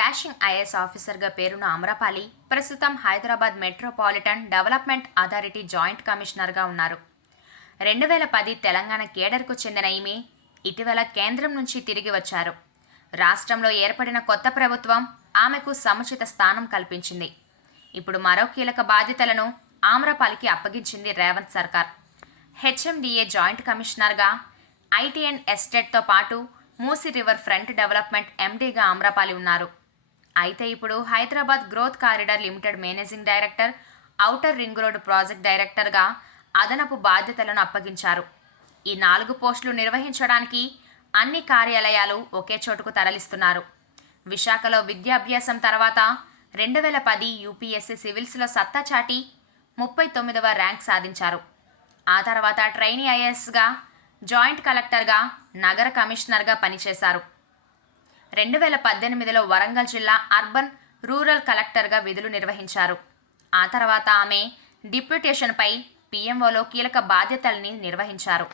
Dashing IAS ఆఫీసర్గా పేరున్న అమ్రపాలి ప్రస్తుతం Hyderabad metropolitan development authority joint కమిషనర్గా ఉన్నారు. 2010 తెలంగాణ కేడర్కు చెందిన ఈమె ఇటీవల కేంద్రం నుంచి తిరిగి వచ్చారు. రాష్ట్రంలో ఏర్పడిన కొత్త ప్రభుత్వం ఆమెకు సముచిత స్థానం కల్పించింది. ఇప్పుడు మరో కీలక బాధ్యతలను ఆమ్రపాలికి అప్పగించింది రేవంత్ సర్కార్. హెచ్ఎండిఏ జాయింట్ కమిషనర్గా ఐటీ అండ్ ఎస్టేట్తో పాటు మూసీ రివర్ ఫ్రంట్ డెవలప్మెంట్ ఎండీగా ఆమ్రపాలి ఉన్నారు. అయితే ఇప్పుడు Hyderabad growth corridor limited managing director, outer ring road project డైరెక్టర్గా అదనపు బాధ్యతలను అప్పగించారు. ఈ 4 పోస్టులు నిర్వహించడానికి అన్ని కార్యాలయాలు ఒకే చోటుకు తరలిస్తున్నారు. విశాఖలో విద్యాభ్యాసం తర్వాత 2010 యూపీఎస్సీ సివిల్స్లో సత్తా చాటి 39వ ర్యాంక్ సాధించారు. ఆ తర్వాత ట్రైనీ ఐఏఎస్గా, జాయింట్ కలెక్టర్గా, నగర కమిషనర్గా పనిచేశారు. 2018లో వరంగల్ జిల్లా అర్బన్ రూరల్ కలెక్టర్గా విధులు నిర్వహించారు. ఆ తర్వాత ఆమె డిప్యూటేషన్పై పీఎంఓలో కీలక బాధ్యతల్ని నిర్వహించారు.